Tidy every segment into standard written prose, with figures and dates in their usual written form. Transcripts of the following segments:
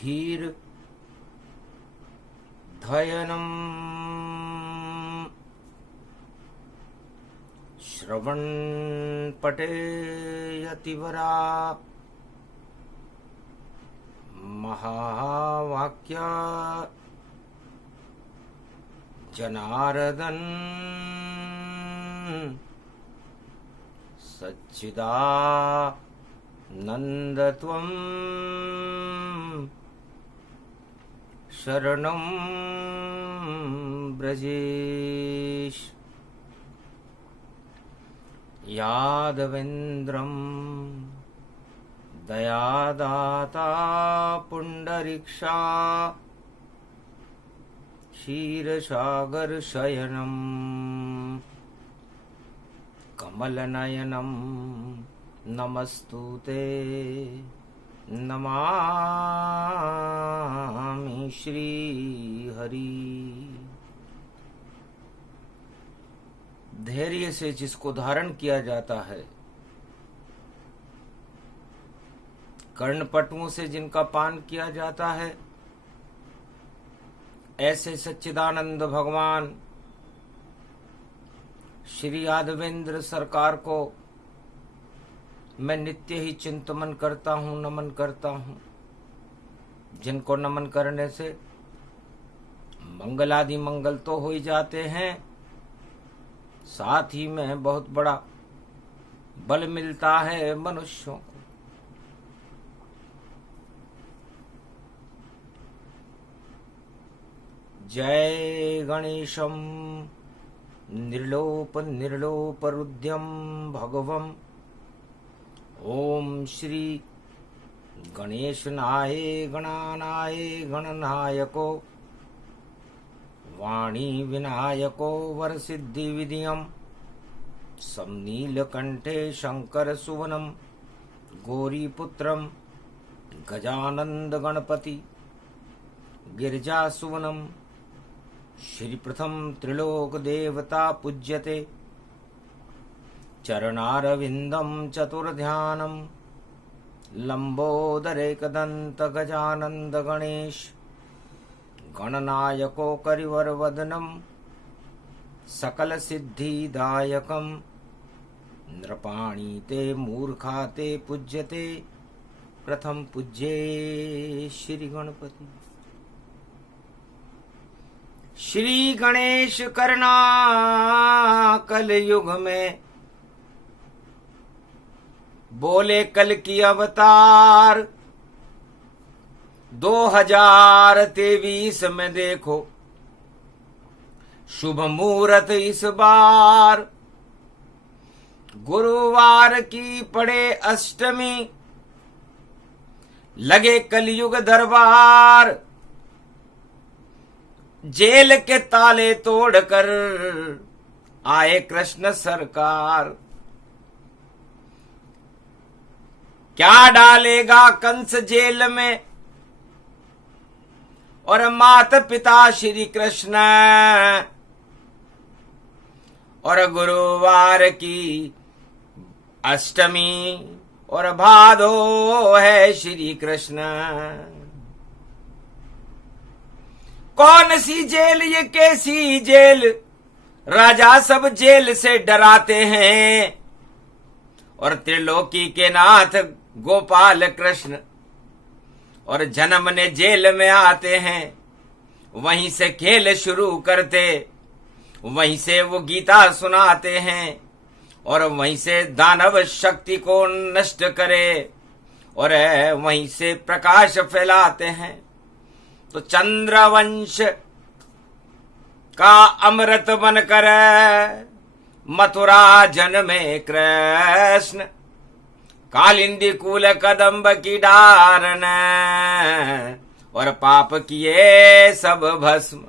धीर धयनम श्रवण पठेयतिवरा महावाक्य जनार्दन सच्चिदानन्दत्वं शरणं ब्रजेश यादवेन्द्रं दयादाता पुण्डरीक्षा क्षीरसागरशयनं कमलनयनं नमस्तुते नमामि श्रीहरि। धैर्य से जिसको धारण किया जाता है, कर्णपटुओं से जिनका पान किया जाता है, ऐसे सच्चिदानंद भगवान श्री यादवेंद्र सरकार को मैं नित्य ही चिंतन करता हूँ, नमन करता हूँ, जिनको नमन करने से मंगलादि मंगल तो हो ही जाते हैं, साथ ही में बहुत बड़ा बल मिलता है मनुष्यों को। जय गणेशम निर्लोप निर्लोपरुद्यम भगवम। ओम श्री गणेशनाय गणानाय गणनायको वाणी विनायको वरसिद्धि विधियम समनीलकंठे शंकर सुवनम गौरीपुत्रम गजानंद गणपति गिरिजा सुवनम श्री प्रथम त्रिलोक देवता पूज्यते चरणारविंदम चतुर्ध्यानम लंबोदरेकदंत गजानंद गणेश गणनायको करिवरवदनम सकल सिद्धिदायकम नृपाणीते मूर्खाते पूज्यते प्रथम पूज्ये श्री गणपति। श्री गणेश करना कल युग में बोले कल की अवतार 2023 में देखो शुभ मुहूर्त इस बार गुरुवार की पड़े अष्टमी लगे कलयुग दरबार जेल के ताले तोड़कर आए कृष्ण सरकार। क्या डालेगा कंस जेल में और माता पिता श्री कृष्ण और गुरुवार की अष्टमी और भादो है श्री कृष्ण। कौन सी जेल ये कैसी जेल, राजा सब जेल से डराते हैं और त्रिलोकी के नाथ गोपाल कृष्ण और जन्म ने जेल में आते हैं। वहीं से खेल शुरू करते, वहीं से वो गीता सुनाते हैं और वहीं से दानव शक्ति को नष्ट करे और वहीं से प्रकाश फैलाते हैं। तो चंद्रवंश का अमृत बनकर मथुरा जन्मे कृष्ण, कालिंदी कुल कदम्ब की डारन और पाप किए सब भस्म।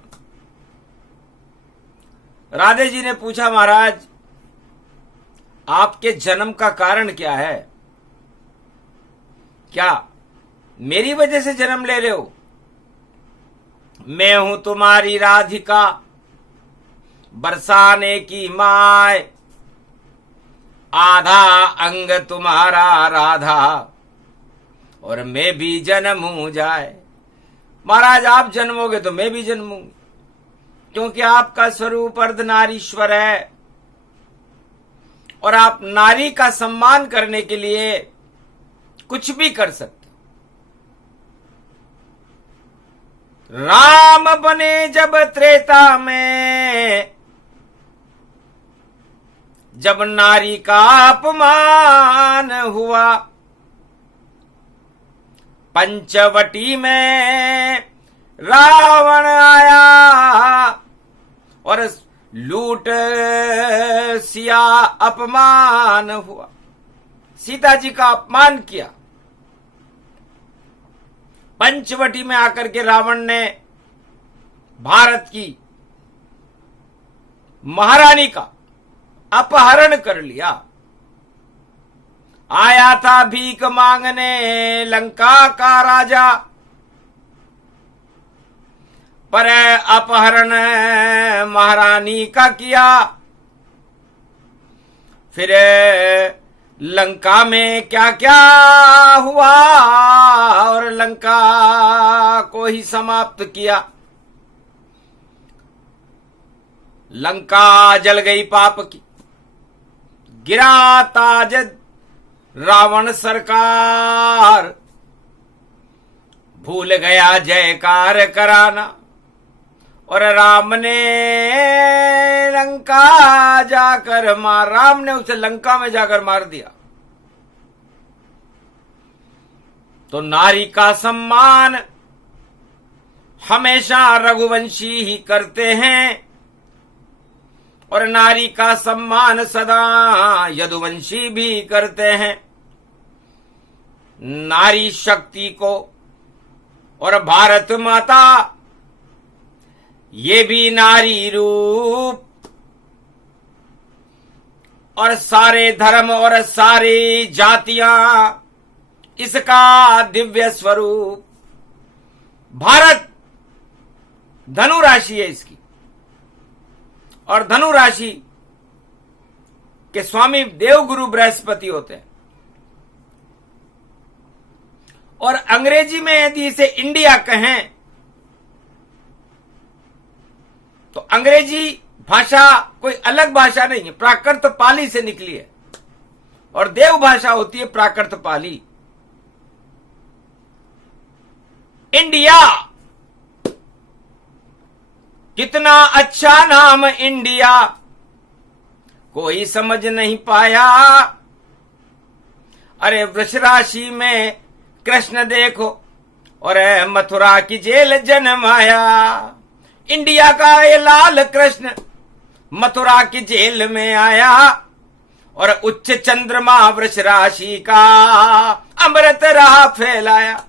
राधे जी ने पूछा, महाराज आपके जन्म का कारण क्या है? क्या मेरी वजह से जन्म ले रहे हो? मैं हूं तुम्हारी राधिका, बरसाने की माय, आधा अंग तुम्हारा राधा और मैं भी जन्मूं जाए। महाराज आप जन्मोगे तो मैं भी जन्मूंगी, क्योंकि आपका स्वरूप अर्धनारीश्वर है और आप नारी का सम्मान करने के लिए कुछ भी कर सकते। राम बने जब त्रेता में, जब नारी का अपमान हुआ, पंचवटी में रावण आया और लूट सिया अपमान हुआ, सीता जी का अपमान किया। पंचवटी में आकर के रावण ने भारत की महारानी का अपहरण कर लिया। आया था भीख मांगने लंका का राजा, पर अपहरण महारानी का किया। फिर लंका में क्या क्या हुआ और लंका को ही समाप्त किया। लंका जल गई पाप की, गिरा ताज रावण सरकार, भूल गया जयकार कराना, और राम ने लंका जाकर राम ने उसे लंका में जाकर मार दिया। तो नारी का सम्मान हमेशा रघुवंशी ही करते हैं और नारी का सम्मान सदा यदुवंशी भी करते हैं। नारी शक्ति को और भारत माता ये भी नारी रूप और सारे धर्म और सारी जातियां इसका दिव्य स्वरूप। भारत धनु राशि है इसकी, और धनु राशि के स्वामी देवगुरु बृहस्पति होते हैं। और अंग्रेजी में यदि इसे इंडिया कहें तो अंग्रेजी भाषा कोई अलग भाषा नहीं है, प्राकृत पाली से निकली है, और देव भाषा होती है प्राकृत पाली। इंडिया, कितना अच्छा नाम इंडिया, कोई समझ नहीं पाया। अरे वृष राशि में कृष्ण देखो और मथुरा की जेल जन्माया। इंडिया का ये लाल कृष्ण मथुरा की जेल में आया और उच्च चंद्रमा वृष राशि का अमृत रहा फैलाया।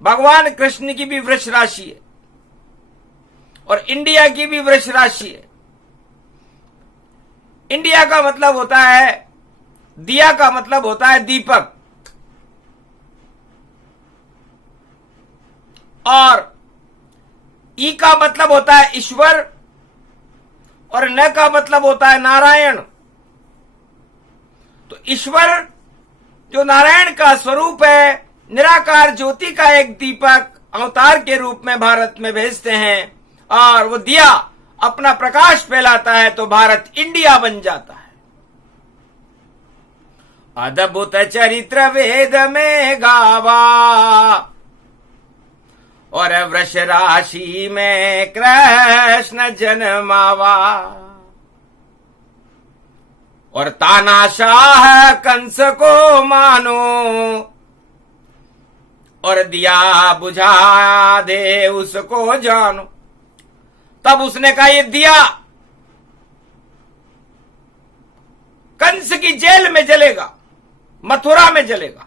भगवान कृष्ण की भी वृष राशि है और इंडिया की भी वृष राशि है। इंडिया का मतलब होता है, दिया का मतलब होता है दीपक, और ई का मतलब होता है ईश्वर, और न का मतलब होता है नारायण। तो ईश्वर जो नारायण का स्वरूप है, निराकार ज्योति का एक दीपक अवतार के रूप में भारत में भेजते हैं, और वो दिया अपना प्रकाश फैलाता है तो भारत इंडिया बन जाता है। अद्भुत चरित्र वेद में गावा और वृष राशि में कृष्ण जन्मावा, और तानाशाह कंस को मानो और दिया बुझा दे उसको जानो। तब उसने कहा ये दिया कंस की जेल में जलेगा, मथुरा में जलेगा,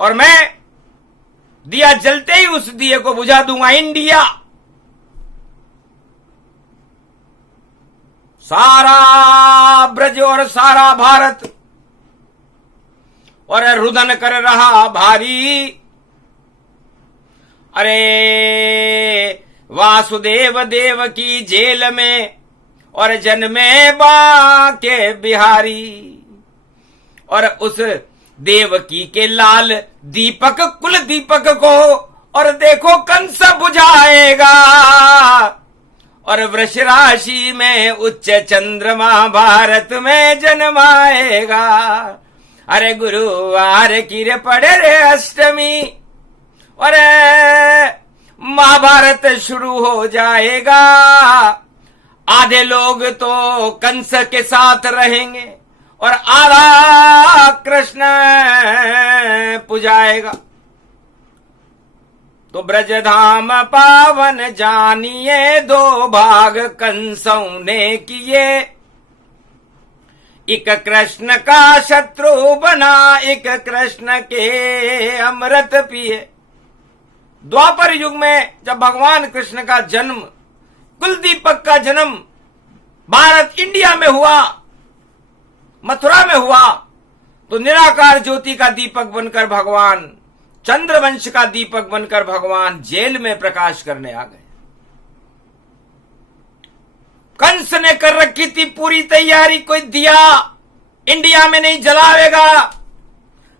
और मैं दिया जलते ही उस दिए को बुझा दूंगा इंडिया। सारा ब्रज और सारा भारत और रुदन कर रहा भारी। अरे वासुदेव देव की जेल में और जन्मे बाके बिहारी, और उस देवकी के लाल दीपक कुल दीपक को और देखो कंस बुझाएगा, और वृष राशि में उच्च चंद्रमा भारत में जन्माएगा। अरे गुरुवार की रे पड़े रे अष्टमी, और महाभारत शुरू हो जाएगा। आधे लोग तो कंस के साथ रहेंगे और आधा कृष्ण पुजाएगा। तो ब्रजधाम पावन जानिए, दो भाग कंसों ने किए। एक कृष्ण का शत्रु बना, एक कृष्ण के अमृत पिए। द्वापर युग में जब भगवान कृष्ण का जन्म, कुल दीपक का जन्म भारत इंडिया में हुआ, मथुरा में हुआ, तो निराकार ज्योति का दीपक बनकर भगवान, चंद्रवंश का दीपक बनकर भगवान जेल में प्रकाश करने आ गए। कंस ने कर रखी थी पूरी तैयारी, कोई दिया इंडिया में नहीं जलावेगा,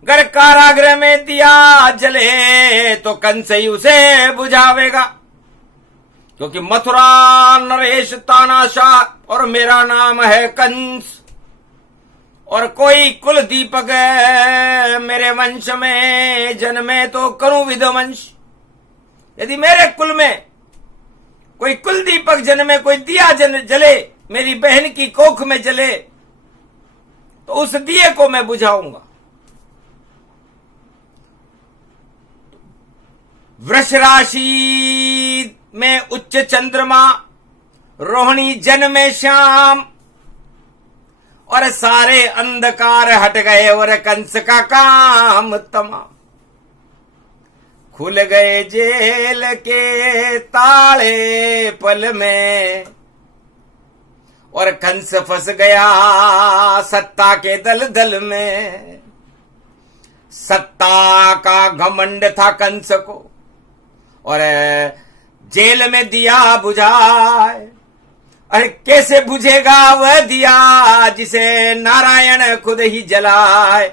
अगर कारागृह में दिया जले तो कंस ही उसे बुझावेगा। क्योंकि मथुरा नरेश तानाशाह और मेरा नाम है कंस, और कोई कुल दीपक मेरे वंश में जन्मे तो करूं विध्वंस। यदि मेरे कुल में कोई कुल दीपक जन्मे, कोई दिया जले, मेरी बहन की कोख में जले, तो उस दिए को मैं बुझाऊंगा। वृष राशि में उच्च चंद्रमा, रोहिणी जन्मे श्याम, और सारे अंधकार हट गए और कंस का काम तमाम। खुल गए जेल के ताले पल में, और कंस फंस गया सत्ता के दलदल में। सत्ता का घमंड था कंस को, और जेल में दिया बुझाए। अरे कैसे बुझेगा वह दिया जिसे नारायण खुद ही जलाए।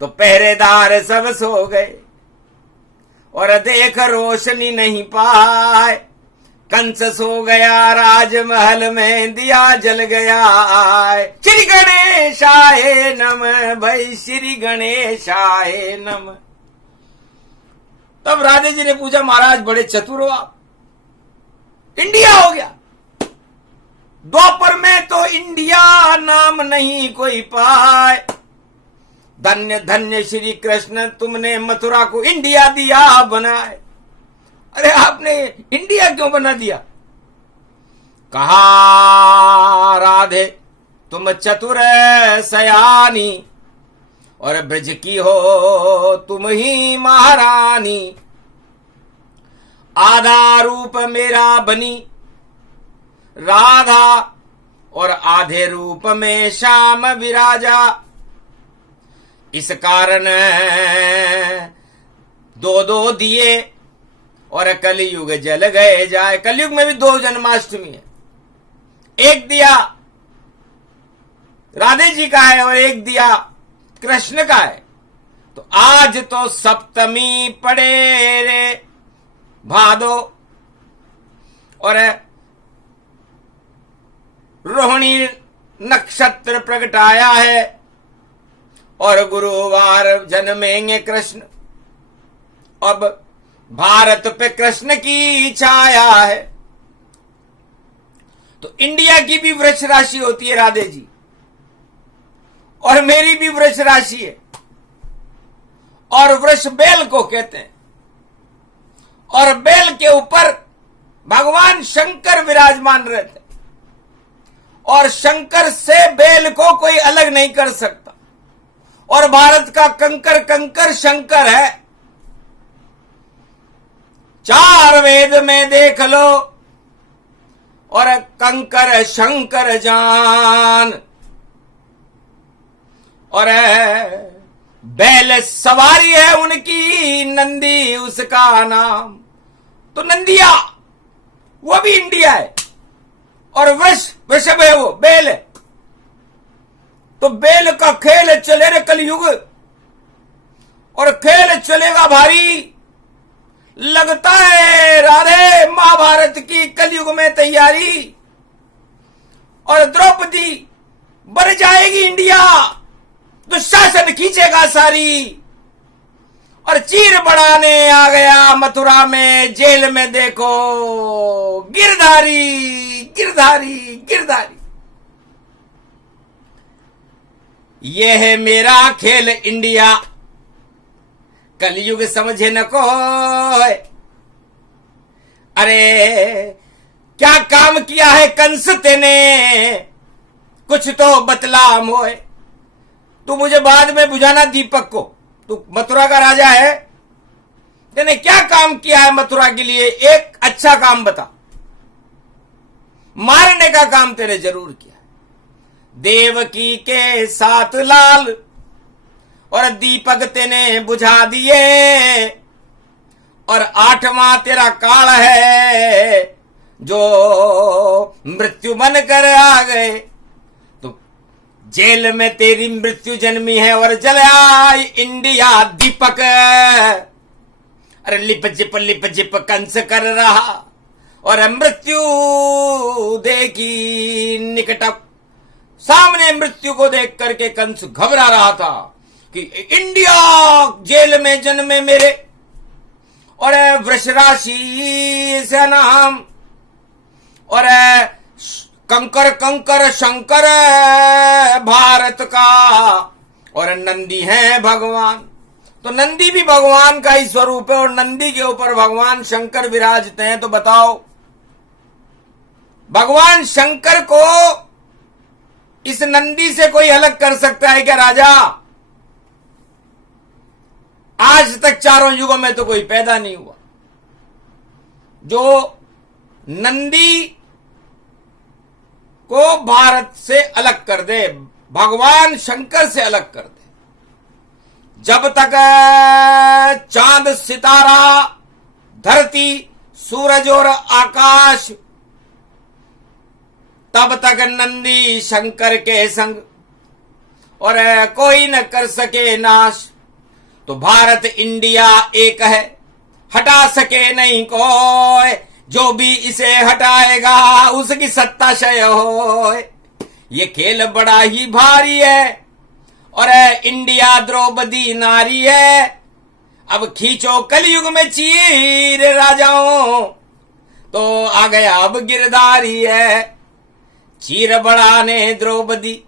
तो पहरेदार सब सो गए और देख रोशनी नहीं पाए। कंस सो गया राजमहल में, दिया जल गया। श्री गणेशाय नमः, भाई श्री गणेशाय नमः। तब राधे जी ने पूछा, महाराज बड़े चतुर हो आप, इंडिया हो गया। द्वापर में तो इंडिया नाम नहीं कोई पाए। धन्य धन्य श्री कृष्ण, तुमने मथुरा को इंडिया दिया बनाए। अरे आपने इंडिया क्यों बना दिया? कहा राधे तुम चतुर सयानी, और ब्रज की हो तुम ही महारानी। आधा रूप मेरा बनी राधा, और आधे रूप में श्याम विराजा। इस कारण दो दो दिए और कलयुग जल गए जाए। कलयुग में भी दो जन्माष्टमी है, एक दिया राधे जी का है और एक दिया कृष्ण का है। तो आज तो सप्तमी पड़े रे भादो, और रोहिणी नक्षत्र प्रगटाया है, और गुरुवार जन्मेंगे कृष्ण। अब भारत पे कृष्ण की छाया है। तो इंडिया की भी वृष राशि होती है राधे जी, और मेरी भी वृष राशि है, और वृष बेल को कहते हैं। और बेल के ऊपर भगवान शंकर विराजमान रहते हैं, और शंकर से बेल को कोई अलग नहीं कर सकता। और भारत का कंकर कंकर शंकर है। चार वेद में देख लो, और कंकर शंकर जान। और बैल सवारी है उनकी, नंदी उसका नाम। तो नंदिया वो भी इंडिया है, और वृषभ है, वो बेल है। तो बेल का खेल चले रे कलयुग, और खेल चलेगा भारी। लगता है राधे महाभारत की कलयुग में तैयारी, और द्रौपदी बन जाएगी इंडिया, दुशासन खींचेगा सारी, और चीर बढ़ाने आ गया मथुरा में, जेल में देखो गिरधारी गिरधारी गिरधारी। ये है मेरा खेल इंडिया, कलयुग समझे न कोई। अरे क्या काम किया है कंस तेने, कुछ तो बतला मोए। तू मुझे बाद में बुझाना दीपक को, तू मथुरा का राजा है, तेने क्या काम किया है मथुरा के लिए, एक अच्छा काम बता। मारने का काम तेने जरूर किया। देवकी के 7 लाल और दीपक तेने बुझा दिए, और 8वां तेरा काल है जो मृत्यु बन कर आ गए। तो जेल में तेरी मृत्यु जन्मी है और जला इंडिया दीपक। अरे लिप जिप कंस कर रहा, और मृत्यु देखी निकट। सामने मृत्यु को देख करके कंस घबरा रहा था कि इंडिया जेल में जन्मे मेरे, और वृषराशि से नाम, और कंकर कंकर शंकर भारत का, और नंदी है भगवान। तो नंदी भी भगवान का ही स्वरूप है, और नंदी के ऊपर भगवान शंकर विराजते हैं। तो बताओ भगवान शंकर को इस नंदी से कोई अलग कर सकता है क्या राजा? आज तक चारों युगों में तो कोई पैदा नहीं हुआ जो नंदी को भारत से अलग कर दे, भगवान शंकर से अलग कर दे। जब तक चांद सितारा धरती सूरज और आकाश, तब तक नंदी शंकर के संग, और कोई न कर सके नाश। तो भारत इंडिया एक है, हटा सके नहीं कोई, जो भी इसे हटाएगा उसकी सत्ता क्षय हो। ये खेल बड़ा ही भारी है, और इंडिया द्रौपदी नारी है। अब खींचो कलयुग में चीर राजाओं, तो आ गया अब गिरधारी है। चीर बढ़ाने द्रौपदी,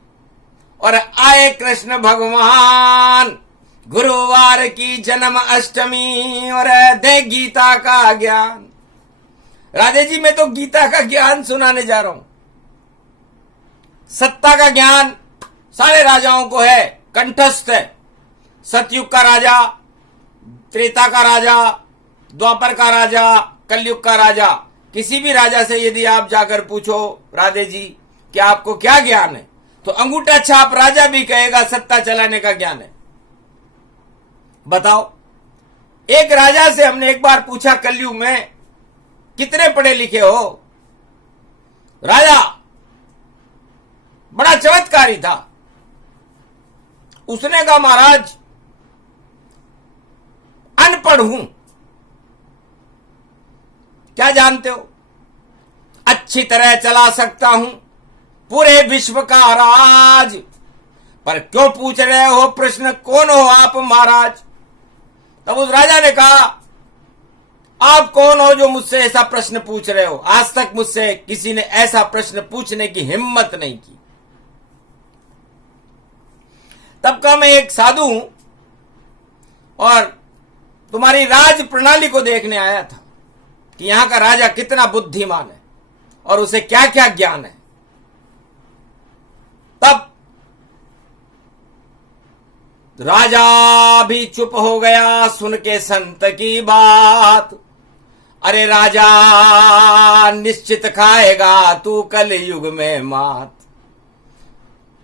और आए कृष्ण भगवान। गुरुवार की जन्म अष्टमी, और दे गीता का ज्ञान। राधे जी मैं तो गीता का ज्ञान सुनाने जा रहा हूं। सत्ता का ज्ञान सारे राजाओं को है, कंठस्थ है। सतयुग का राजा, त्रेता का राजा, द्वापर का राजा, कलयुग का राजा। किसी भी राजा से यदि आप जाकर पूछो राधे जी कि आपको क्या ज्ञान है, तो अंगूठा छाप राजा भी कहेगा सत्ता चलाने का ज्ञान है। बताओ, एक राजा से हमने एक बार पूछा कलयुग में कितने पढ़े लिखे हो? राजा बड़ा चमत्कारी था, उसने कहा महाराज अनपढ़ हूं। क्या जानते हो? अच्छी तरह चला सकता हूं पूरे विश्व का राज। पर क्यों पूछ रहे हो प्रश्न, कौन हो आप महाराज? तब उस राजा ने कहा आप कौन हो जो मुझसे ऐसा प्रश्न पूछ रहे हो? आज तक मुझसे किसी ने ऐसा प्रश्न पूछने की हिम्मत नहीं की। तब का मैं एक साधु हूं और तुम्हारी राज प्रणाली को देखने आया था कि यहां का राजा कितना बुद्धिमान है और उसे क्या क्या ज्ञान है। तब राजा भी चुप हो गया सुन के संत की बात। अरे राजा निश्चित खाएगा तू कल युग में मात।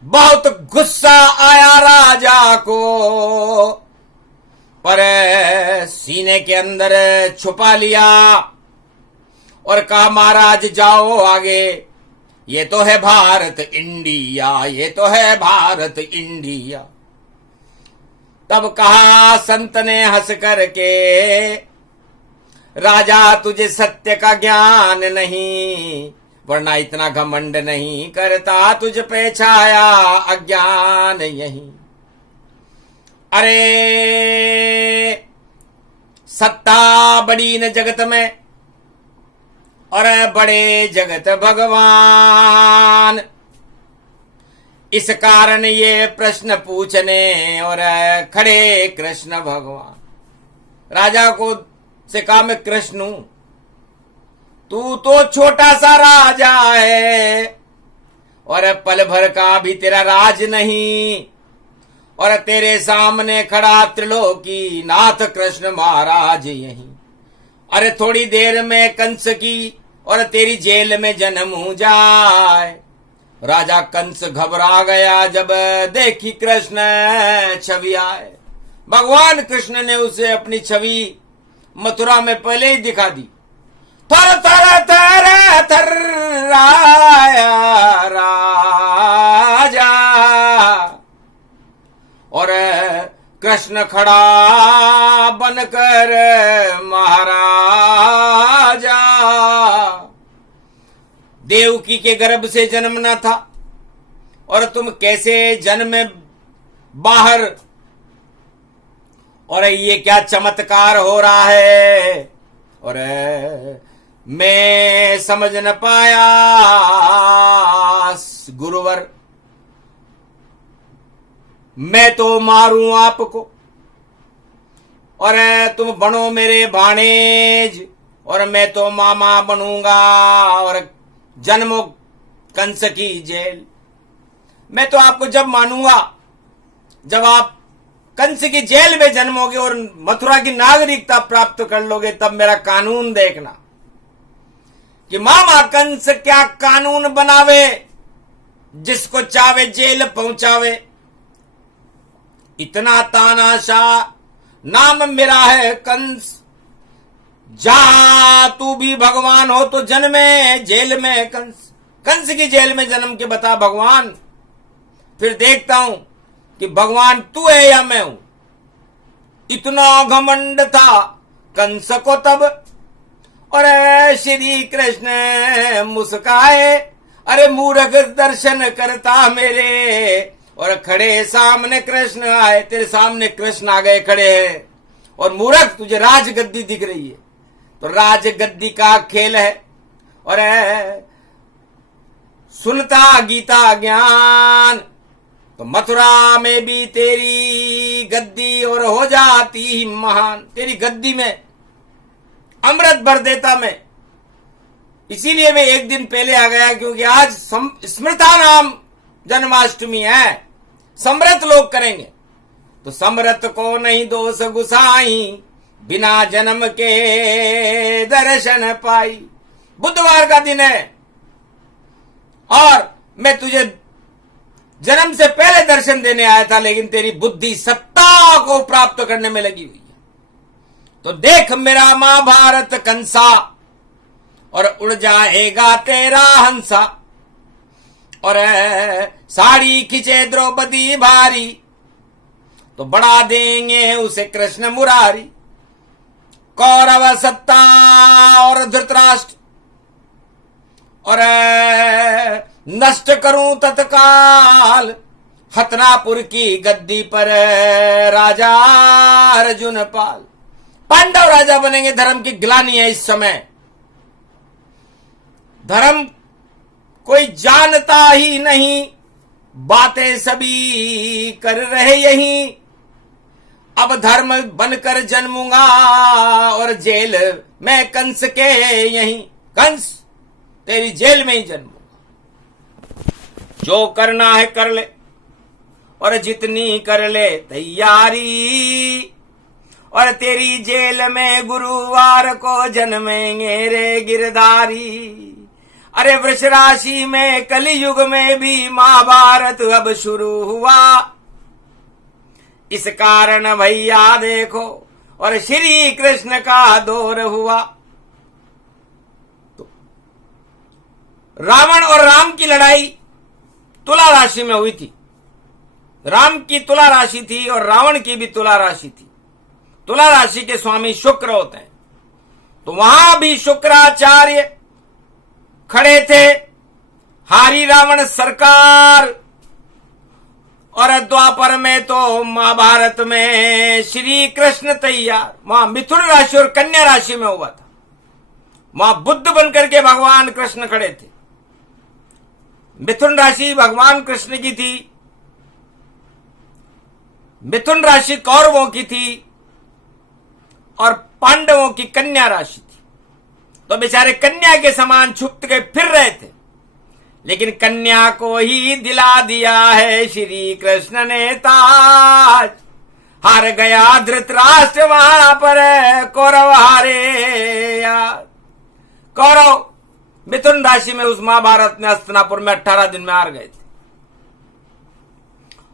बहुत गुस्सा आया राजा को, पर सीने के अंदर छुपा लिया और कहा महाराज जाओ आगे, ये तो है भारत इंडिया, ये तो है भारत इंडिया। तब कहा संत ने हंस करके राजा तुझे सत्य का ज्ञान नहीं, वरना इतना घमंड नहीं करता, तुझ पे छाया अज्ञान यही। अरे सत्ता बड़ी न जगत में, और बड़े जगत भगवान, इस कारण ये प्रश्न पूछने और खड़े कृष्ण भगवान। राजा को से कहा मैं कृष्ण हूं, तू तो छोटा सा राजा है और पल भर का भी तेरा राज नहीं, और तेरे सामने खड़ा त्रिलोकी नाथ कृष्ण महाराज यहीं। अरे थोड़ी देर में कंस की और तेरी जेल में जन्म हो जाए। राजा कंस घबरा गया जब देखी कृष्ण छवि आए। भगवान कृष्ण ने उसे अपनी छवि मथुरा में पहले ही दिखा दी। थर थर थर थर राजा, और कृष्ण खड़ा बनकर महाराजा। देवकी के गर्भ से जन्मना था और तुम कैसे जन्मे बाहर, और ये क्या चमत्कार हो रहा है, और मैं समझ न पाया गुरुवर, मैं तो मारूं आपको और तुम बनो मेरे भाणेज, और मैं तो मामा बनूंगा और जन्मो कंस की जेल। मैं तो आपको जब मानूंगा जब आप कंस की जेल में जन्मोगे और मथुरा की नागरिकता प्राप्त कर लोगे, तब मेरा कानून देखना कि मामा कंस क्या कानून बनावे, जिसको चावे जेल पहुंचावे। इतना तानाशाह नाम मेरा है कंस, जा तू भी भगवान हो तो जन्मे जेल में कंस। कंस की जेल में जन्म के बता भगवान, फिर देखता हूं कि भगवान तू है या मैं हूं। इतना घमंड था कंस को तब, और श्री कृष्ण मुस्काए, अरे मूर्ख दर्शन करता मेरे, और खड़े सामने कृष्ण आए। तेरे सामने कृष्ण आ गए खड़े हैं, और मूर्ख तुझे राजगद्दी दिख रही है। तो राजगद्दी का खेल है, और सुनता गीता ज्ञान, तो मथुरा में भी तेरी गद्दी और हो जाती महान। तेरी गद्दी में अमृत भर देता मैं। इसीलिए मैं एक दिन पहले आ गया, क्योंकि आज स्मृता नाम जन्माष्टमी है, समृत लोग करेंगे। तो समृत को नहीं दोष गुसाई, बिना जन्म के दर्शन पाई। बुधवार का दिन है और मैं तुझे जन्म से पहले दर्शन देने आया था, लेकिन तेरी बुद्धि सत्ता को प्राप्त करने में लगी हुई है। तो देख मेरा महाभारत कंसा, और उड़ जाएगा तेरा हंसा, और साड़ी खिंचे द्रौपदी भारी, तो बढ़ा देंगे उसे कृष्ण मुरारी। कौरव सत्ता और धृतराष्ट्र, और नष्ट करूं तत्काल, हतनापुर की गद्दी पर राजा अर्जुन पाल। पांडव राजा बनेंगे। धर्म की ग्लानि है इस समय। धर्म कोई जानता ही नहीं, बातें सभी कर रहे यहीं। अब धर्म बनकर जन्मूंगा और जेल में कंस के यहीं। कंस तेरी जेल में ही जन्मूंगा। जो करना है कर ले, और जितनी कर ले तैयारी, और तेरी जेल में गुरुवार को जन्मेंगे रे गिरधारी। अरे वृष राशि में कलियुग में भी महाभारत अब शुरू हुआ। इस कारण भैया देखो, और श्री कृष्ण का दौर हुआ। तो रावण और राम की लड़ाई तुला राशि में हुई थी। राम की तुला राशि थी और रावण की भी तुला राशि थी। तुला राशि के स्वामी शुक्र होते हैं। तो वहां भी शुक्राचार्य खड़े थे, हारी रावण सरकार। और द्वापर में तो महाभारत में श्री कृष्ण तैयार। वहां मिथुन राशि और कन्या राशि में हुआ था। वहां बुद्ध बनकर के भगवान कृष्ण खड़े थे। मिथुन राशि भगवान कृष्ण की थी, मिथुन राशि कौरवों की थी और पांडवों की कन्या राशि थी। तो बेचारे कन्या के समान छुप के फिर रहे थे, लेकिन कन्या को ही दिला दिया है श्री कृष्ण ने ताज। हार गया धृतराष्ट्र वहां पर, कौरव हारे यार। कौरव मिथुन राशि में उस महाभारत में हस्तिनापुर में 18 दिन में हार गए थे।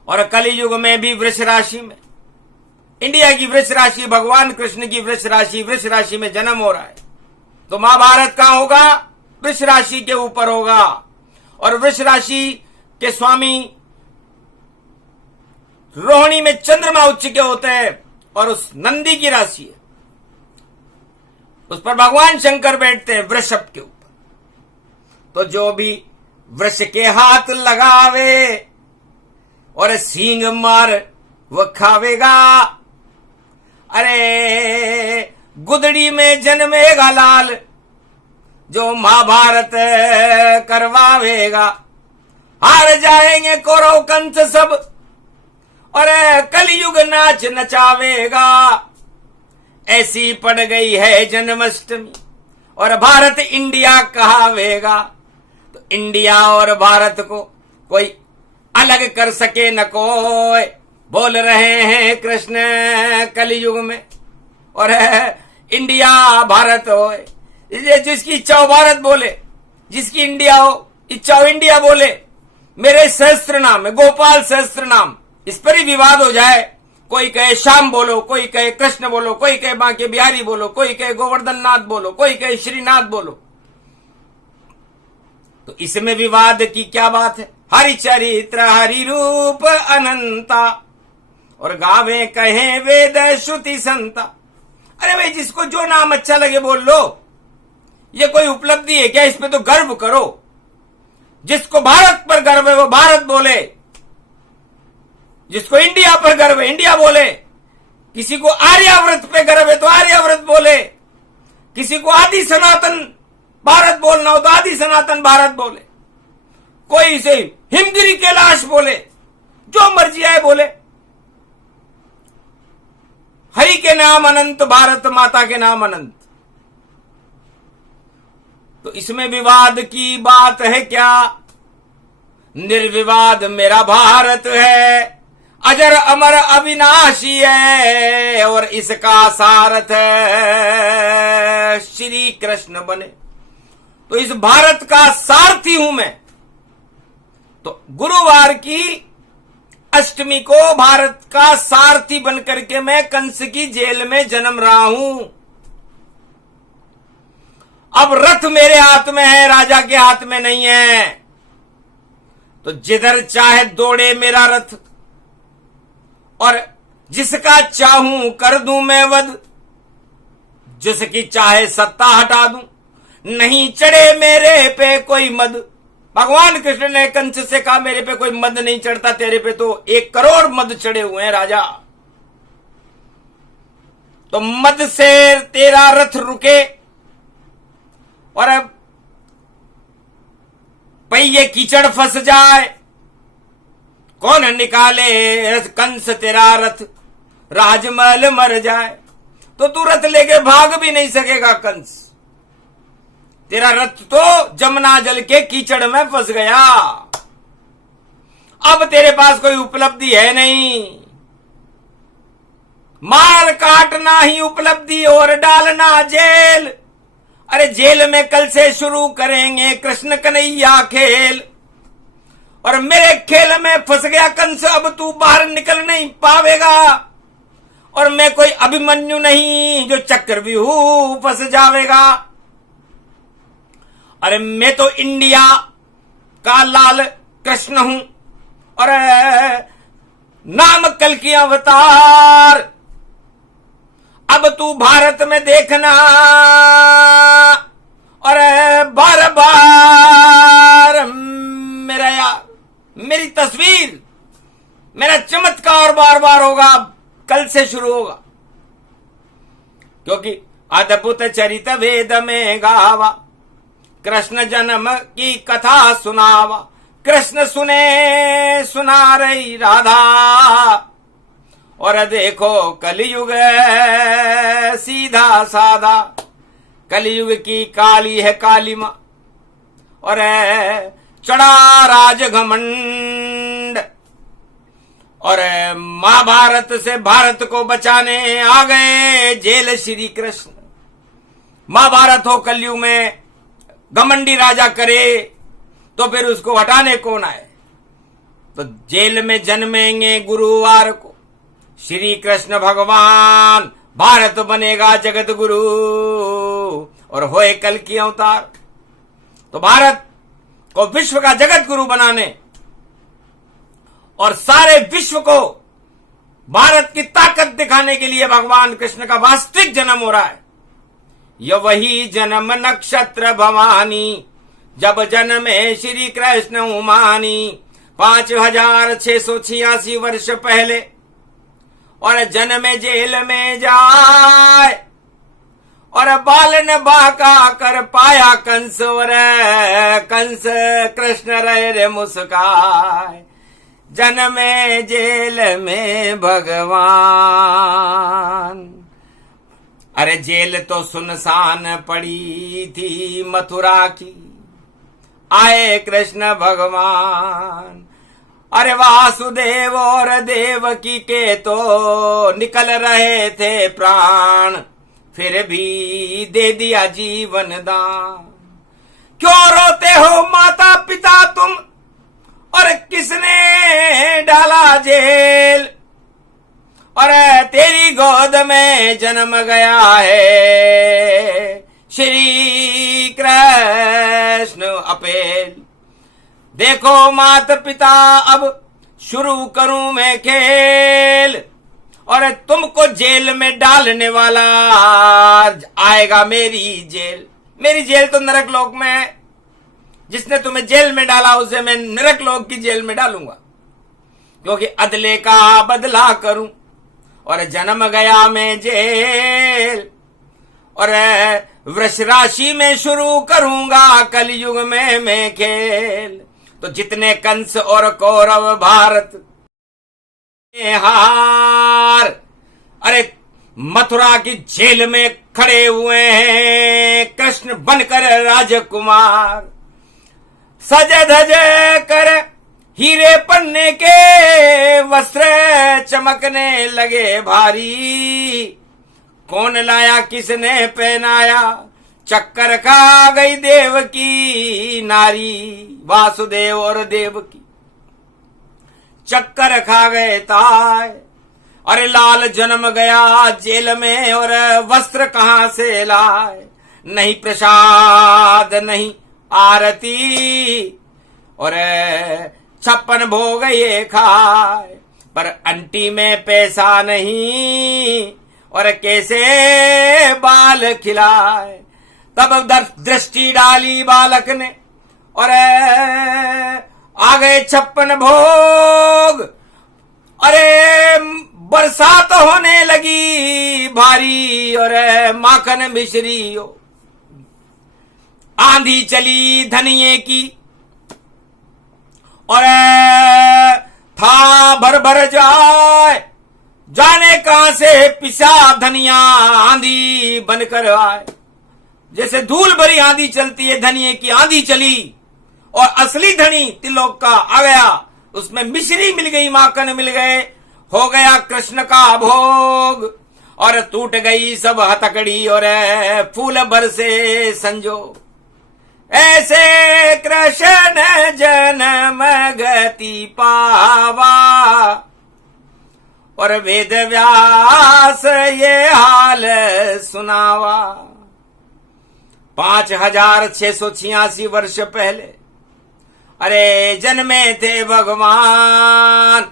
और कलियुग में भी वृष राशि में, इंडिया की वृष राशि, भगवान कृष्ण की वृष राशि में जन्म हो रहा है। तो महाभारत कहां होगा? वृष राशि के ऊपर होगा। और वृष राशि के स्वामी रोहिणी में चंद्रमा उच्च के होते हैं और उस नंदी की राशि है, उस पर भगवान शंकर बैठते हैं वृषभ के ऊपर। तो जो भी वृष के हाथ लगावे और सींग मार वो खावेगा। अरे गुदड़ी में जन्मेगा लाल, जो महाभारत करवावेगा। हार जाएंगे कौरव कंस सब, और कलयुग नाच नचावेगा। ऐसी पड़ गई है जन्माष्टमी और भारत इंडिया कहावेगा। तो इंडिया और भारत को कोई अलग कर सके न कोई, बोल रहे हैं कृष्ण कलयुग में। और इंडिया भारत हो, जिसकी इच्छा हो भारत बोले, जिसकी इंडिया हो इच्छा हो इंडिया बोले। मेरे सहस्त्र नाम है, गोपाल सहस्त्र नाम, इस पर ही विवाद हो जाए। कोई कहे श्याम बोलो, कोई कहे कृष्ण बोलो, कोई कहे बांके बिहारी बोलो, कोई कहे गोवर्धन नाथ बोलो, कोई कहे श्रीनाथ बोलो। तो इसमें विवाद की क्या बात है? हरि चरित्र हरि रूप अनंता, और गावे कहे वेद श्रुति संता। अरे भाई, जिसको जो नाम अच्छा लगे बोल लो, ये कोई उपलब्धि है क्या? इस पे तो गर्व करो। जिसको भारत पर गर्व है वो भारत बोले, जिसको इंडिया पर गर्व है इंडिया बोले, किसी को आर्याव्रत पे गर्व है तो आर्याव्रत बोले, किसी को आदि सनातन भारत बोलना हो तो आदि सनातन भारत बोले, कोई इसे हिमगिरी कैलाश बोले, जो मर्जी आए बोले। हरि के नाम अनंत, भारत माता के नाम अनंत। तो इसमें विवाद की बात है क्या? निर्विवाद मेरा भारत है, अजर अमर अविनाशी है, और इसका सारथ है श्री कृष्ण बने। तो इस भारत का सारथी हूं मैं। तो गुरुवार की अष्टमी को भारत का सारथी बनकर के मैं कंस की जेल में जन्म रहा हूं। अब रथ मेरे हाथ में है, राजा के हाथ में नहीं है। तो जिधर चाहे दौड़े मेरा रथ, और जिसका चाहूं कर दूं मैं वध, जिसकी चाहे सत्ता हटा दूं, नहीं चढ़े मेरे पे कोई मद। भगवान कृष्ण ने कंस से कहा मेरे पे कोई मद नहीं चढ़ता, तेरे पे तो 1 करोड़ मद चढ़े हुए हैं राजा। तो मद से तेरा रथ रुके और अब पहिए कीचड़ फंस जाए, कौन निकाले रथ? कंस तेरा रथ राजमहल मर जाए। तो तू रथ लेके भाग भी नहीं सकेगा कंस, तेरा रथ तो जमुना जल के कीचड़ में फंस गया। अब तेरे पास कोई उपलब्धि है नहीं, मार काटना ही उपलब्धि और डालना जेल। अरे जेल में कल से शुरू करेंगे कृष्ण कन्हैया खेल, और मेरे खेल में फंस गया कंस, अब तू बाहर निकल नहीं पावेगा। और मैं कोई अभिमन्यु नहीं जो चक्रव्यूह फंस जावेगा। अरे मैं तो इंडिया का लाल कृष्ण हूं, और नाम कल की अवतार। अब तू भारत में देखना, और बार बार मेरा यार, मेरी तस्वीर, मेरा चमत्कार बार बार होगा, कल से शुरू होगा, क्योंकि अद्भुत चरित वेद में गावा, कृष्ण जन्म की कथा सुनावा, कृष्ण सुने सुना रही राधा, और देखो कलयुग सीधा साधा, कलयुग की काली है काली मां, और चढ़ा राज घमंड, और महाभारत से भारत को बचाने आ गए जेल श्री कृष्ण। महाभारत हो कलयुग में घमंडी राजा करे तो फिर उसको हटाने कौन आए? तो जेल में जन्मेंगे गुरुवार को श्री कृष्ण भगवान, भारत बनेगा जगत गुरु और होए कल की अवतार। तो भारत को विश्व का जगत गुरु बनाने और सारे विश्व को भारत की ताकत दिखाने के लिए भगवान कृष्ण का वास्तविक जन्म हो रहा है। यह वही जन्म नक्षत्र भवानी, जब जन्मे श्री कृष्ण उमानी 5686 वर्ष पहले, और जन्मे जेल में जाए, और बालन बाका कर पाया कंस, और कंस कृष्ण रहे रे मुस्काए, जन्मे जेल में भगवान। अरे जेल तो सुनसान पड़ी थी मथुरा की, आए कृष्ण भगवान। अरे वासुदेव और देवकी के तो निकल रहे थे प्राण, फिर भी दे दिया जीवन दान। क्यों रोते हो माता पिता तुम, और किसने डाला जेल, और तेरी गोद में जन्म गया है श्री कृष्ण अपेल। देखो माता पिता अब शुरू करूं मैं खेल, और तुमको जेल में डालने वाला आएगा मेरी जेल। मेरी जेल तो नरक लोक में है, जिसने तुम्हें जेल में डाला उसे मैं नरक लोक की जेल में डालूंगा, क्योंकि अदले का बदला करूं, और जन्म गया मैं जेल, और वृष राशि में शुरू करूंगा कलयुग में मैं खेल। तो जितने कंस और कौरव भारत हार, अरे मथुरा की जेल में खड़े हुए हैं कृष्ण बनकर राजकुमार, सजे धजे कर हीरे पन्ने के वस्त्र चमकने लगे भारी। कौन लाया किसने पहनाया, चक्कर खा गई देव की नारी, वासुदेव और देवकी चक्कर खा गए ताय। अरे लाल जन्म गया जेल में, और वस्त्र कहां से लाए, नहीं प्रसाद नहीं आरती, और 56 भोग ये खाए, पर अंटी में पैसा नहीं, और कैसे बाल खिलाए। तब दृष्टि डाली बालक ने, और आ गए 56 भोग, अरे बरसात होने लगी भारी, और माखन मिश्री हो। आंधी चली धनिये की, और था भर भर जाए, जाने कहां से पिसा धनिया आंधी बनकर आए। जैसे धूल भरी आंधी चलती है, धनिये की आंधी चली, और असली धनी तिलोक का आ गया, उसमें मिश्री मिल गई, माखन मिल गए, हो गया कृष्ण का भोग, और टूट गई सब हथकड़ी, और फूल बरसे संजो। ऐसे कृष्ण जन्म गति पावा, और वेद व्यास ये हाल सुनावा। 5686 वर्ष पहले अरे जन्मे थे भगवान।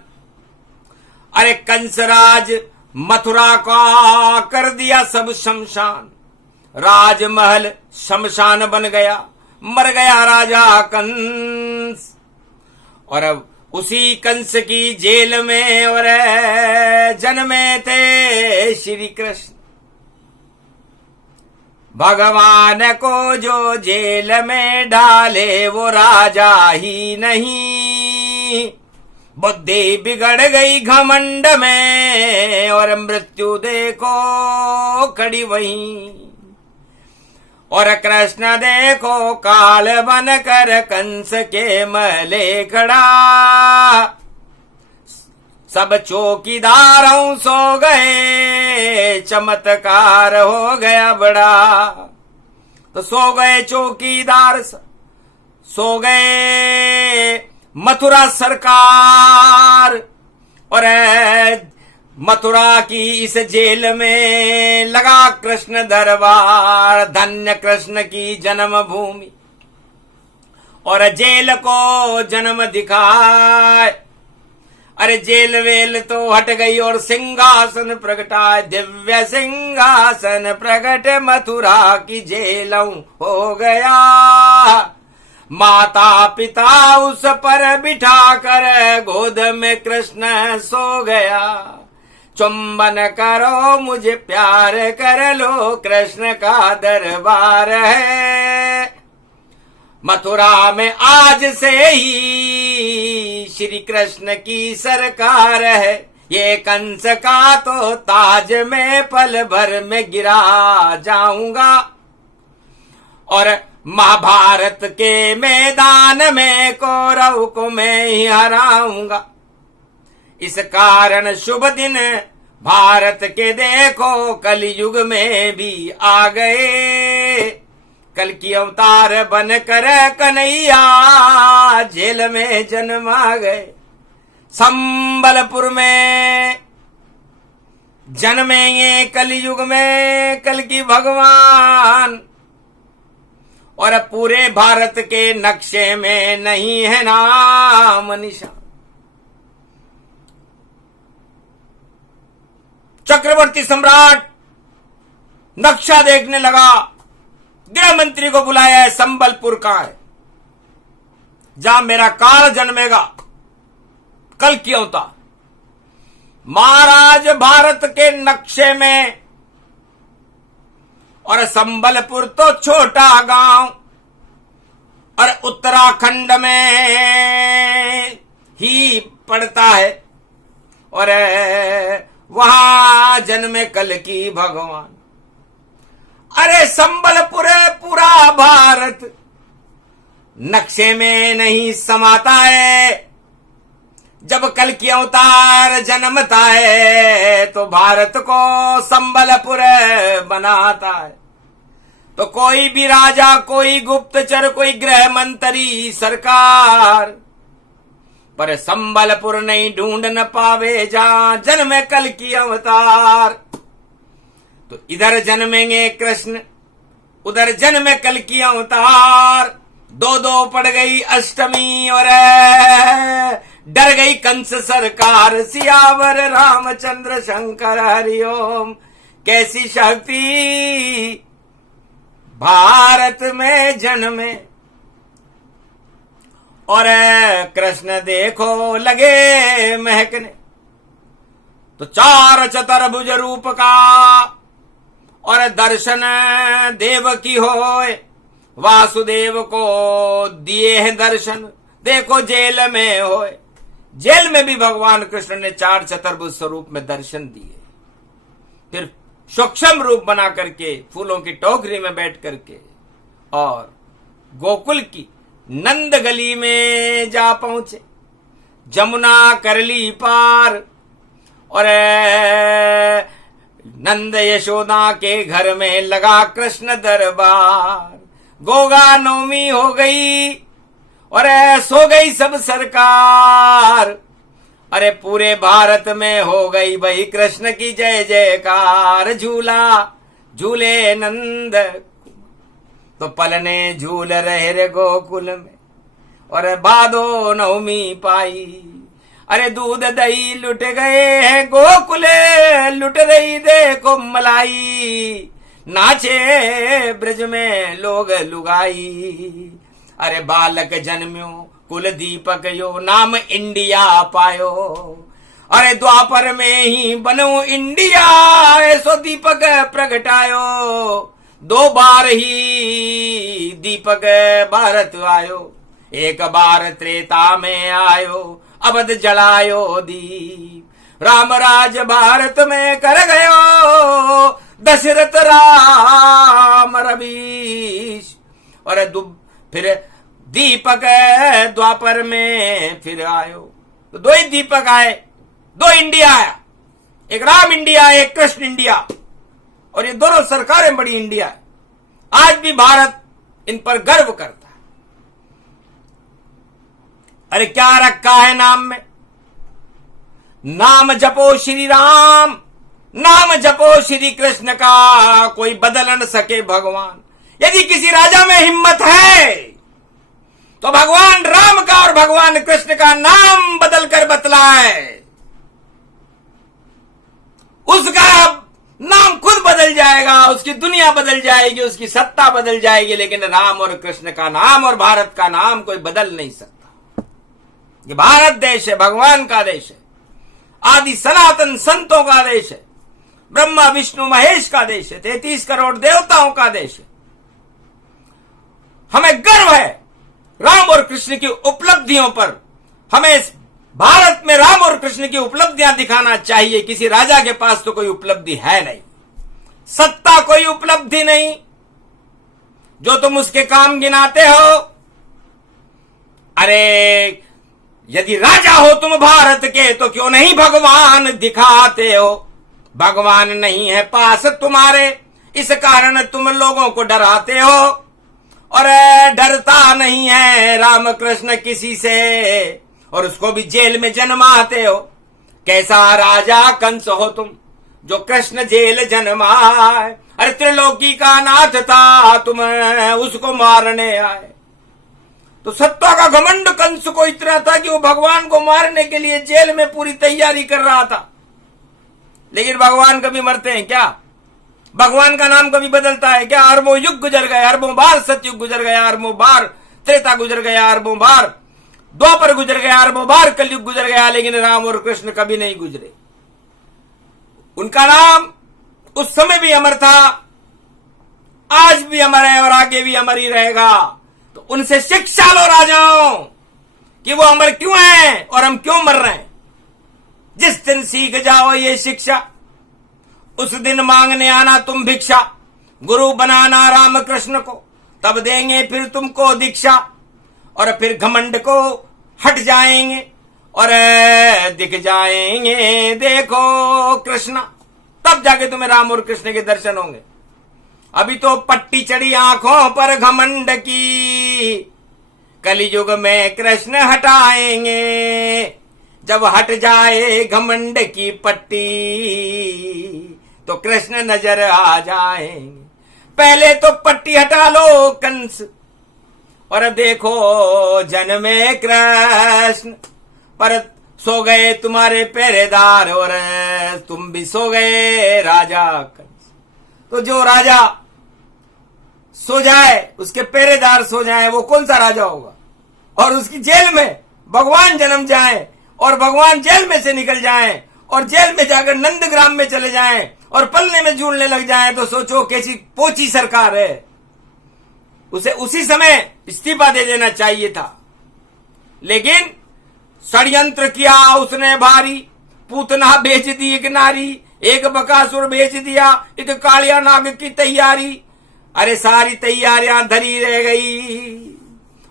अरे कंसराज मथुरा का कर दिया सब शमशान, राजमहल शमशान बन गया, मर गया राजा कंस। और अब उसी कंस की जेल में और जन्मे थे श्री कृष्ण। भगवान को जो जेल में डाले वो राजा ही नहीं, बुद्धि बिगड़ गई घमंड में और मृत्यु देखो खड़ी वहीं। और कृष्ण देखो काल बन कर कंस के महले खड़ा, सब चौकीदारों सो गए, चमत्कार हो गया बड़ा। तो सो गए चौकीदार, सो गए मथुरा सरकार। और मथुरा की इस जेल में लगा कृष्ण दरबार, धन्य कृष्ण की जन्मभूमि। और जेल को जन्म दिखाए, अरे जेल वेल तो हट गई और सिंहासन प्रगटाए, दिव्य सिंहासन प्रगट मथुरा की जेलों हो गया। माता पिता उस पर बिठा कर गोद में कृष्ण सो गया। चुंबन करो मुझे प्यार कर लो, कृष्ण का दरबार है। मथुरा में आज से ही श्री कृष्ण की सरकार है। ये कंस का तो ताज में पल भर में गिरा जाऊंगा, और महाभारत के मैदान में कौरव को मैं ही हराऊंगा। इस कारण शुभ दिन भारत के देखो कलयुग में भी आ गए। कल की अवतार बन कर कन्हैया जेल में जन्मा गए। संबलपुर में जन्मेंगे कलयुग में कल की भगवान, और पूरे भारत के नक्शे में नहीं है नाम निशान। चक्रवर्ती सम्राट नक्शा देखने लगा, गृह मंत्री को बुलाया है, संबलपुर कहां है जहां मेरा काल जन्मेगा, कल की अवतार। महाराज भारत के नक्शे में, और संबलपुर तो छोटा गांव और उत्तराखंड में ही पड़ता है, और वहां जन्मे कल की भगवान। अरे संबलपुर पूरा भारत नक्शे में नहीं समाता है। जब कल की अवतार जन्मता है तो भारत को संबलपुर बनाता है। तो कोई भी राजा, कोई गुप्तचर, कोई गृह मंत्री सरकार, पर संबलपुर नहीं ढूंढ न पावे जहां जन्मे कल की अवतार। तो इधर जन्मेंगे कृष्ण, उधर जन्मे कल की अवतार। दो दो पड़ गई अष्टमी और डर गई कंस सरकार। सियावर रामचंद्र शंकर हरिओम। कैसी शक्ति भारत में जन्मे, और कृष्ण देखो लगे महकने। तो चार चतुर्भुज रूप का और दर्शन देव की होए, वासुदेव को दिए हैं दर्शन। देखो जेल में होए, जेल में भी भगवान कृष्ण ने चार चतुर्भुज स्वरूप में दर्शन दिए। फिर सूक्ष्म रूप बना करके फूलों की टोकरी में बैठ करके और गोकुल की नंद गली में जा पहुंचे। जमुना कर ली पार और नंद यशोदा के घर में लगा कृष्ण दरबार। गोगा नवमी हो गई और सो गई सब सरकार। अरे पूरे भारत में हो गई भाई कृष्ण की जय जयकार। झूला झूले नंद तो पलने झूल रहे रे गोकुल में, और भादो नवमी पाई। अरे दूध दही लुट गए हैं गोकुल, लुट रही देखो मलाई, नाचे ब्रज में लोग लुगाई। अरे बालक जन्म्यो कुल दीपक यो, नाम इंडिया पायो। अरे द्वापर में ही बनो इंडिया, ऐसो दीपक प्रगटायो। 2 बार ही दीपक भारत आयो, एक बार त्रेता में आयो, अवध जलायो दीप। राम राज भारत में कर गयो, दशरथ राम रवीश। और फिर दीपक द्वापर में फिर आयो। तो 2 ही दीपक आए, 2 इंडिया आया, एक राम इंडिया, एक कृष्ण इंडिया। और ये दोनों सरकारें बड़ी इंडिया है। आज भी भारत इन पर गर्व करता है। अरे क्या रखा है नाम में? नाम जपो श्री राम, नाम जपो श्री कृष्ण का, कोई बदल न सके भगवान। यदि किसी राजा में हिम्मत है तो भगवान राम का और भगवान कृष्ण का नाम बदल कर बतलाए, उसका नाम खुद बदल जाएगा, उसकी दुनिया बदल जाएगी, उसकी सत्ता बदल जाएगी। लेकिन राम और कृष्ण का नाम और भारत का नाम कोई बदल नहीं सकता। ये भारत देश है, भगवान का देश है, आदि सनातन संतों का देश है, ब्रह्मा विष्णु महेश का देश है, 33 करोड़ देवताओं का देश है। हमें गर्व है राम और कृष्ण की उपलब्धियों पर। हमें इस भारत में राम और कृष्ण की उपलब्धियां दिखाना चाहिए। किसी राजा के पास तो कोई उपलब्धि है नहीं, सत्ता कोई उपलब्धि नहीं जो तुम उसके काम गिनाते हो। अरे यदि राजा हो तुम भारत के तो क्यों नहीं भगवान दिखाते हो? भगवान नहीं है पास तुम्हारे, इस कारण तुम लोगों को डराते हो। और डरता नहीं है राम कृष्ण किसी से, और उसको भी जेल में जन्माते हो। कैसा राजा कंस हो तुम जो कृष्ण जेल जन्माए। अरे त्रिलोकी का नाथ था, तुम उसको मारने आए। तो सत्ता का घमंड कंस को इतना था कि वो भगवान को मारने के लिए जेल में पूरी तैयारी कर रहा था। लेकिन भगवान कभी मरते हैं क्या? भगवान का नाम कभी बदलता है क्या? अरबों युग गुजर गए, अरबों बार सतयुग गुजर गया, अरबों बार त्रेता गुजर गया, अरबों बार द्वापर गुजर गया, अरबों बार कलयुग गुजर गया, लेकिन राम और कृष्ण कभी नहीं गुजरे। उनका नाम उस समय भी अमर था, आज भी अमर है और आगे भी अमर ही रहेगा। तो उनसे शिक्षा लो राजाओं कि वो अमर क्यों हैं और हम क्यों मर रहे हैं। जिस दिन सीख जाओ ये शिक्षा, उस दिन मांगने आना तुम भिक्षा। गुरु बनाना राम कृष्ण को, तब देंगे फिर तुमको दीक्षा। और फिर घमंड को हट जाएंगे और दिख जाएंगे देखो कृष्णा, तब जाके तुम्हें राम और कृष्ण के दर्शन होंगे। अभी तो पट्टी चढ़ी आंखों पर घमंड की, कलियुग में कृष्ण हटाएंगे। जब हट जाए घमंड की पट्टी तो कृष्ण नजर आ जाएंगे। पहले तो पट्टी हटा लो कंस, और देखो जन्मे कृष्ण। पर सो गए तुम्हारे पहरेदार और तुम भी सो गए राजा कंस। तो जो राजा सो जाए, उसके पहरेदार सो जाए, वो कौन सा राजा होगा? और उसकी जेल में भगवान जन्म जाए और भगवान जेल में से निकल जाए और जेल में जाकर नंदग्राम में चले जाएं और पलने में झूलने लग जाएं, तो सोचो कैसी पोची सरकार है। उसे उसी समय इस्तीफा दे देना चाहिए था। लेकिन षड्यंत्र किया उसने भारी, पूतना बेच दी एक नारी, एक बकासुर बेच दिया, एक कालिया नाग की तैयारी। अरे सारी तैयारियां धरी रह गई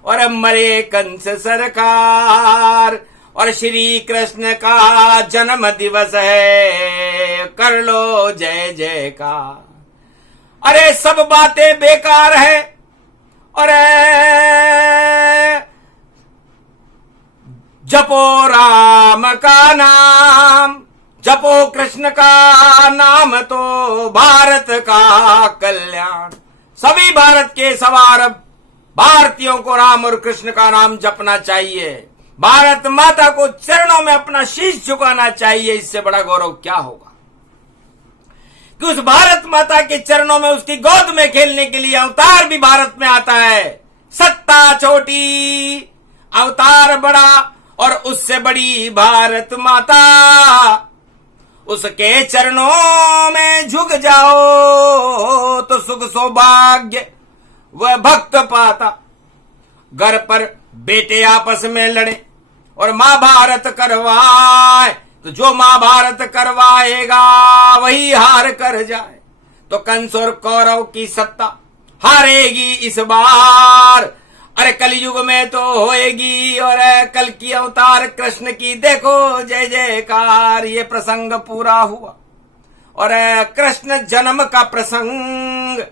और अब मरे कंस सरकार। और श्री कृष्ण का जन्म दिवस है, कर लो जय जयकार। अरे सब बातें बेकार है और जपो राम का नाम, जपो कृष्ण का नाम तो भारत का कल्याण। सभी भारत के सवार भारतीयों को राम और कृष्ण का नाम जपना चाहिए। भारत माता को चरणों में अपना शीश झुकाना चाहिए। इससे बड़ा गौरव क्या होगा कि उस भारत माता के चरणों में उसकी गोद में खेलने के लिए अवतार भी भारत में आता है। सत्ता छोटी, अवतार बड़ा, और उससे बड़ी भारत माता। उसके चरणों में झुक जाओ तो सुख सौभाग्य वह भक्त पाता। घर पर बेटे आपस में लड़े और महाभारत करवाए तो जो महाभारत करवाएगा वही हार कर जाए। तो कंस और कौरव की सत्ता हारेगी इस बार। अरे कलयुग में तो होएगी। और कल की अवतार कृष्ण की देखो जय जयकार। ये प्रसंग पूरा हुआ और कृष्ण जन्म का प्रसंग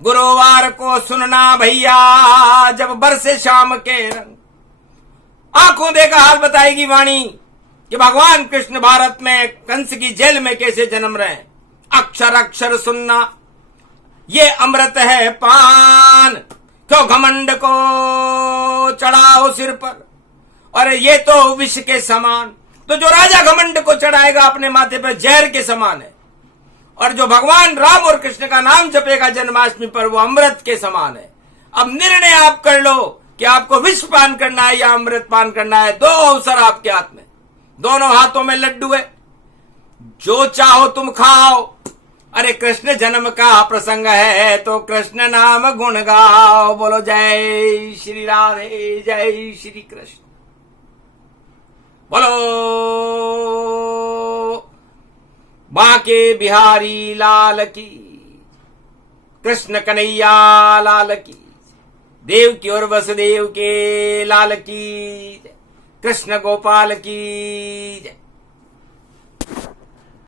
गुरुवार को सुनना भैया, जब बरसे शाम के रंग। आंखों देखा हाल बताएगी वाणी कि भगवान कृष्ण भारत में कंस की जेल में कैसे जन्म रहे। अक्षर अक्षर सुनना ये अमृत है पान, क्यों घमंड को चढ़ाओ सिर पर, और ये तो विष के समान। तो जो राजा घमंड को चढ़ाएगा अपने माथे पर जहर के समान है, और जो भगवान राम और कृष्ण का नाम जपेगा जन्माष्टमी पर वो अमृत के समान है। अब निर्णय आप कर लो कि आपको विष पान करना है या अमृत पान करना है। दो अवसर आपके हाथ में, दोनों हाथों में लड्डू है, जो चाहो तुम खाओ। अरे कृष्ण जन्म का प्रसंग है तो कृष्ण नाम गुण गाओ। बोलो जय श्री राधे, जय श्री कृष्ण। बोलो बांके बिहारी लाल की, कृष्ण कन्हैया लाल की, देव की और वसुदेव के लाल की, कृष्ण गोपाल की जय।